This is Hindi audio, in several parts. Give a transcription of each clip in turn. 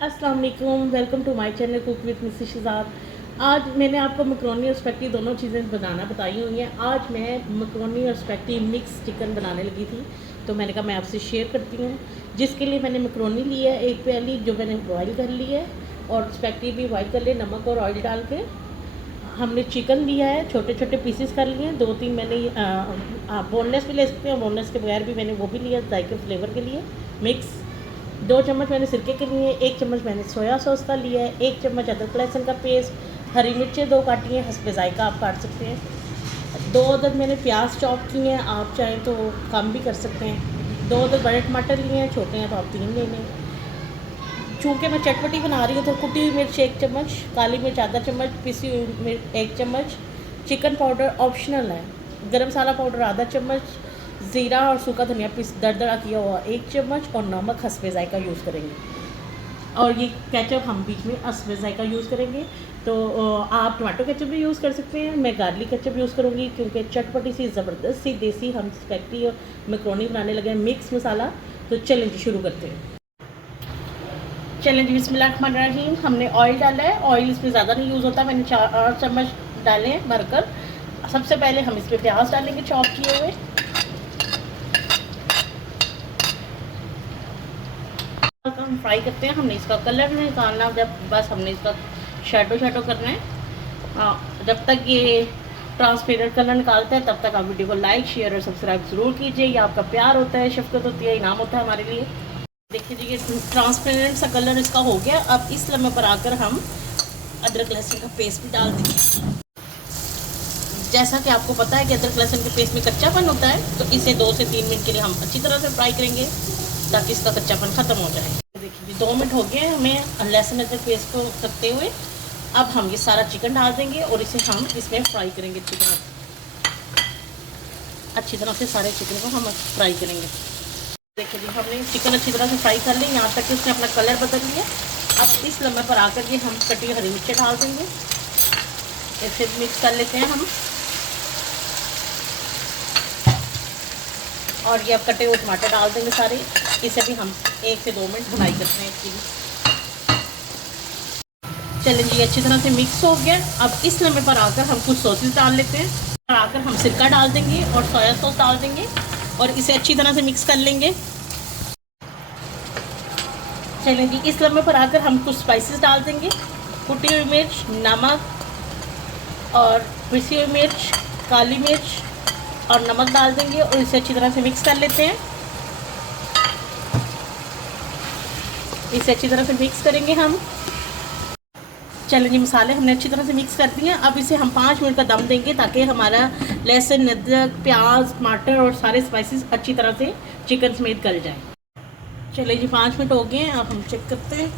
अस्सलाम वालेकुम, welcome to my channel cook with Mrs Shahzad. आज मैंने आपको मकरोनी और स्पैगेटी दोनों चीज़ें बनाना बताई हुई हैं। आज मैं मकरोनी और स्पैगेटी मिक्स चिकन बनाने लगी थी, तो मैंने कहा मैं आपसे शेयर करती हूँ। जिसके लिए मैंने मकरोनी ली है एक प्याली, जो मैंने बॉयल कर ली है, और स्पैगेटी भी बॉयल कर लिए नमक और ऑयल डाल के। हमने चिकन लिया है, छोटे छोटे पीसेस कर लिए हैं। 2-3 मैंने बोनलेस भी ले सकते हैं, बोनलेस के बगैर भी मैंने वो भी लिया जायके फ्लेवर के लिए। मिक्स 2 चम्मच मैंने सिरके के लिए, 1 चम्मच मैंने सोया सॉस का लिया है, 1 चम्मच अदरक लहसुन का पेस्ट, हरी मिर्चें 2 काटी हैं, हस्बे ज़ायका आप काट सकते हैं। 2 अदद मैंने प्याज चॉप किए हैं, आप चाहें तो कम भी कर सकते हैं। 2 अदद बड़े टमाटर लिए हैं, छोटे हैं तो आप 3 ले लें। चूँकि मैं चटपटी बना रही हूँ तो कुटी हुई मिर्च 1 चम्मच, काली मिर्च आधा चम्मच, पिसी हुई मिर्च 1 चम्मच, चिकन पाउडर ऑप्शनल है, गरम मसाला पाउडर आधा चम्मच, ज़ीरा और सूखा धनिया पीस दरदरा किया हुआ 1 चम्मच, और नमक हस्बे ज़ायका यूज़ करेंगे। और ये केचप हम बीच में हस्बे ज़ायका यूज़ करेंगे। तो आप टमाटो केचप भी यूज़ कर सकते हैं, मैं गार्लिक केचप यूज़ करूँगी क्योंकि चटपटी सी ज़बरदस्त सी देसी हम स्पैगेटी और मैकरोनी बनाने लगे हैं मिक्स मसाला। तो चलें जी शुरू करते हैं। चलें जी बिस्मिल्लाहिर्रहमानिर्रहीम। हमने ऑयल डाला है, ऑयल इसमें ज़्यादा नहीं यूज़ होता, मैंने 4 चम्मच डाले हैं भरकर। सबसे पहले हम इसमें प्याज डालेंगे चॉप किए हुए। हम फ्राई करते हैं, हमने इसका कलर नहीं निकालना, जब बस हमने इसका शैडो करना है। जब तक ये ट्रांसपेरेंट कलर निकालता है तब तक आप वीडियो को लाइक शेयर और सब्सक्राइब ज़रूर कीजिए। ये आपका प्यार होता है, शफ़क़त होती है, इनाम होता है हमारे लिए। देखिए जी, ये ट्रांसपेरेंट सा कलर इसका हो गया। अब इस लम्हे पर आकर हम अदरक लहसुन का पेस्ट भी डाल देंगे। जैसा कि आपको पता है कि अदरक लहसुन के पेस्ट में कच्चापन होता है, तो इसे 2 से 3 मिनट के लिए हम अच्छी तरह से फ्राई करेंगे ताकि इसका कच्चापन ख़त्म हो जाए। देखिए जी 2 मिनट हो गए हमें लहसुन अदरक पेस्ट को करते हुए। अब हम ये सारा चिकन डाल देंगे और इसे हम इसमें फ्राई करेंगे अच्छी तरह से सारे चिकन को हम फ्राई करेंगे। देखिए जी हमने चिकन अच्छी तरह से फ्राई कर लिया, यहाँ तक कि उसने अपना कलर बदल लिया। अब इस लम्हे पर आकर के हम कटी हुई हरी मिर्चें डाल देंगे, इसे मिक्स कर लेते हैं हम। और ये अब कटे हुए टमाटर डाल देंगे सारे, इसे भी हम 1 से 2 मिनट भुनाई करते हैं इसकी। चलिए जी अच्छी तरह से मिक्स हो गया। अब इस लम्हे पर आकर हम कुछ सॉसेस डाल लेते हैं, और आकर हम सिरका डाल देंगे और सोया सॉस डाल देंगे और इसे अच्छी तरह से मिक्स कर लेंगे। चलिए जी इस लम्हे पर आकर हम कुछ स्पाइसेस डाल देंगे, कुटी हुई मिर्च, नमक और पिसी हुई मिर्च, काली मिर्च और नमक डाल देंगे और इसे अच्छी तरह से मिक्स कर लेते हैं। इसे अच्छी तरह से मिक्स करेंगे हम। चलिए जी मसाले हमने अच्छी तरह से मिक्स कर दिए हैं। अब इसे हम 5 मिनट का दम देंगे ताकि हमारा लहसुन अदरक प्याज टमाटर और सारे स्पाइसेस अच्छी तरह से चिकन समेत गल जाए। चलिए जी 5 मिनट हो गए हैं, अब हम चेक करते हैं।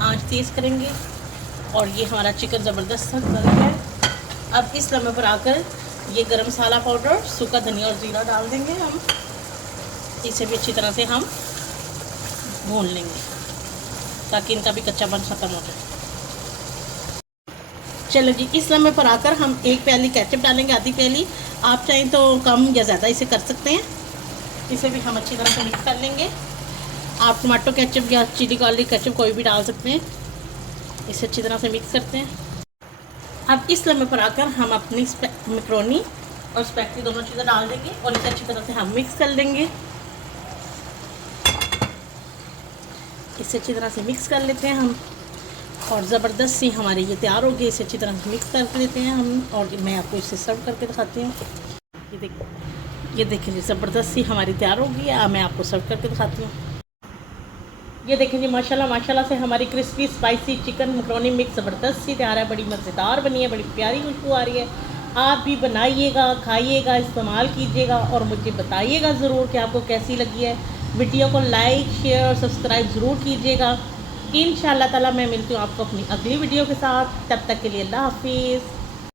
आंच तेज़ करेंगे और ये हमारा चिकन ज़बरदस्त गल गया है। अब इस लम्हे पर आकर ये गरम मसाला पाउडर, सूखा धनिया और ज़ीरा डाल देंगे हम। इसे भी अच्छी तरह से हम भून लेंगे ताकि इनका भी कच्चापन ख़त्म हो जाए। चलो जी इस लम्हे पर आकर हम 1 प्याली केचप डालेंगे, आधी प्याली। आप चाहें तो कम या ज़्यादा इसे कर सकते हैं। इसे भी हम अच्छी तरह से मिक्स कर लेंगे। आप टमाटो केचप या चिली गार्लिक केचप कोई भी डाल सकते हैं। इसे अच्छी तरह से मिक्स करते हैं। अब इस लम्हे पर आकर हम अपनी मैकरोनी और स्पैगेटी दोनों चीज़ें डाल देंगे और इसे अच्छी तरह से हम मिक्स कर लेंगे। इसे अच्छी तरह से मिक्स कर लेते हैं हम, और ज़बरदस्त सी हमारी ये तैयार हो गई। इसे अच्छी तरह से मिक्स कर लेते हैं हम, और मैं आपको इसे सर्व करके दिखाती हूँ। ये देखिए जी ज़बरदस्त सी हमारी तैयार हो गई है। मैं आपको सर्व करके दिखाती हूँ। ये देखिए जी माशाल्लाह माशाल्लाह से हमारी crispy spicy chicken macaroni mix ज़बरदस्त सी तैयार है, बड़ी मज़ेदार बनी है, बड़ी प्यारी खुशबू आ रही है। आप भी बनाइएगा, खाइएगा, इस्तेमाल कीजिएगा और मुझे बताइएगा ज़रूर कि आपको कैसी लगी है। वीडियो को लाइक शेयर और सब्सक्राइब ज़रूर कीजिएगा। इंशाअल्लाह ताला मैं मिलती हूँ आपको अपनी अगली वीडियो के साथ। तब तक के लिए अल्लाह हाफिज़।